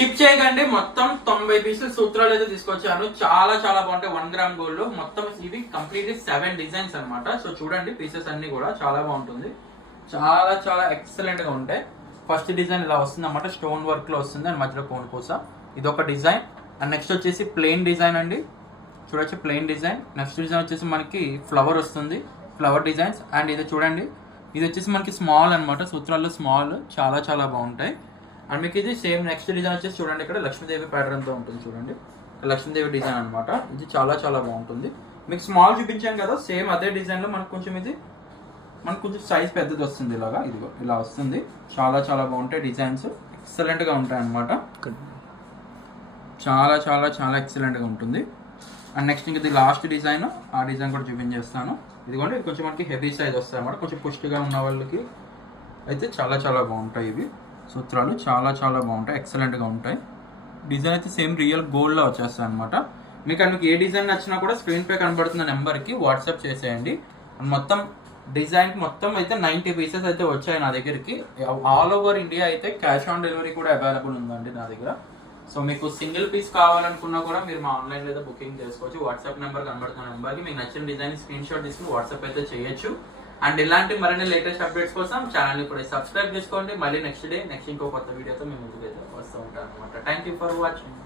Skip చేయకండి. మొత్తం 90 పీసులు సూత్రాలు అయితే తీసుకొచ్చాను. చాలా చాలా బాగుంటాయి. 1 గ్రామ్ గోల్డ్ లో మొత్తం ఇవి కంప్లీట్లీ 7 డిజైన్స్ అన్నమాట. సో చూడండి పీసెస్ అన్ని కూడా చాలా బాగుంటుంది. చాలా చాలా ఎక్సలెంట్ గా ఉంటాయి. ఫస్ట్ డిజైన్ ఇలా వస్తుంది అన్నమాట. స్టోన్ వర్క్ లో వస్తుంది అండ్ మధ్యలో కోన్ పూస. ఇది ఒక డిజైన్. అండ్ నెక్స్ట్ వచ్చేసి ప్లెయిన్ డిజైన్ అండి. చూడొచ్చు ప్లెయిన్ డిజైన్. నెక్స్ట్ డిజైన్ వచ్చేసి మనకి ఫ్లవర్ వస్తుంది, ఫ్లవర్ డిజైన్స్. అండ్ ఇది చూడండి, ఇది వచ్చేసి మనకి స్మాల్ అనమాట. సూత్రాల్లో స్మాల్ చాలా చాలా బాగుంటాయి. అండ్ మీకు ఇది సేమ్ నెక్స్ట్ డిజైన్ వచ్చేసి చూడండి, ఇక్కడ లక్ష్మీదేవి ప్యాటర్న్ తో ఉంటుంది చూడండి. లక్ష్మీదేవి డిజైన్ అనమాట. ఇది చాలా చాలా బాగుంటుంది. మీకు స్మాల్ చూపించాం కదా, సేమ్ అదే డిజైన్ లో మనకు కొంచెం ఇది మనకు కొంచెం సైజ్ పెద్దది వస్తుంది. ఇలాగా ఇదిగో ఇలా వస్తుంది. చాలా చాలా బాగుంటాయి డిజైన్స్. ఎక్సలెంట్ గా ఉంటాయి అనమాట. చాలా చాలా చాలా ఎక్సలెంట్ గా ఉంటుంది. అండ్ నెక్స్ట్ ఇంక ఇది లాస్ట్ డిజైన్, ఆ డిజైన్ కూడా చూపించేస్తాను. ఇదిగోండి, ఇది కొంచెం మనకి హెవీ సైజ్ వస్తాయి అన్నమాట. కొంచెం పుష్టిగా ఉన్న వాళ్ళకి అయితే చాలా చాలా బాగుంటాయి ఇవి సూత్రాలు. చాలా చాలా బాగుంటాయి, ఎక్సలెంట్గా ఉంటాయి. డిజైన్ అయితే సేమ్ రియల్ గోల్డ్లో వచ్చేస్తాయి అనమాట. మీకు అందుకు ఏ డిజైన్ నచ్చినా కూడా స్క్రీన్ పే కనబడుతున్న నెంబర్కి వాట్సాప్ చేసేయండి. మొత్తం డిజైన్ మొత్తం అయితే 90 పీసెస్ అయితే వచ్చాయి నా దగ్గరికి. ఆల్ ఓవర్ ఇండియా అయితే క్యాష్ ఆన్ డెలివరీ కూడా అవైలబుల్ ఉందండి నా దగ్గర. సో మీకు సింగిల్ పీస్ కావాలనుకున్నా కూడా మీరు మా ఆన్లైన్ లేదా బుకింగ్ చేసుకోవచ్చు. వాట్సాప్ నెంబర్ కనబడుతున్న నెంబర్కి మీకు నచ్చిన డిజైన్ స్క్రీన్ షాట్ తీసుకుని వాట్సాప్ అయితే చేయొచ్చు. అండ్ ఇలాంటి మరిన్ని లేటెస్ట్ అప్డేట్స్ కోసం ఛానల్ కూడా సబ్స్క్రైబ్ చేసుకోండి. మళ్ళీ నెక్స్ట్ ఇంకో కొత్త వీడియోతో మేము ముందుకు అయితే వస్తూ ఉంటాను అనమాట. Thank you for watching.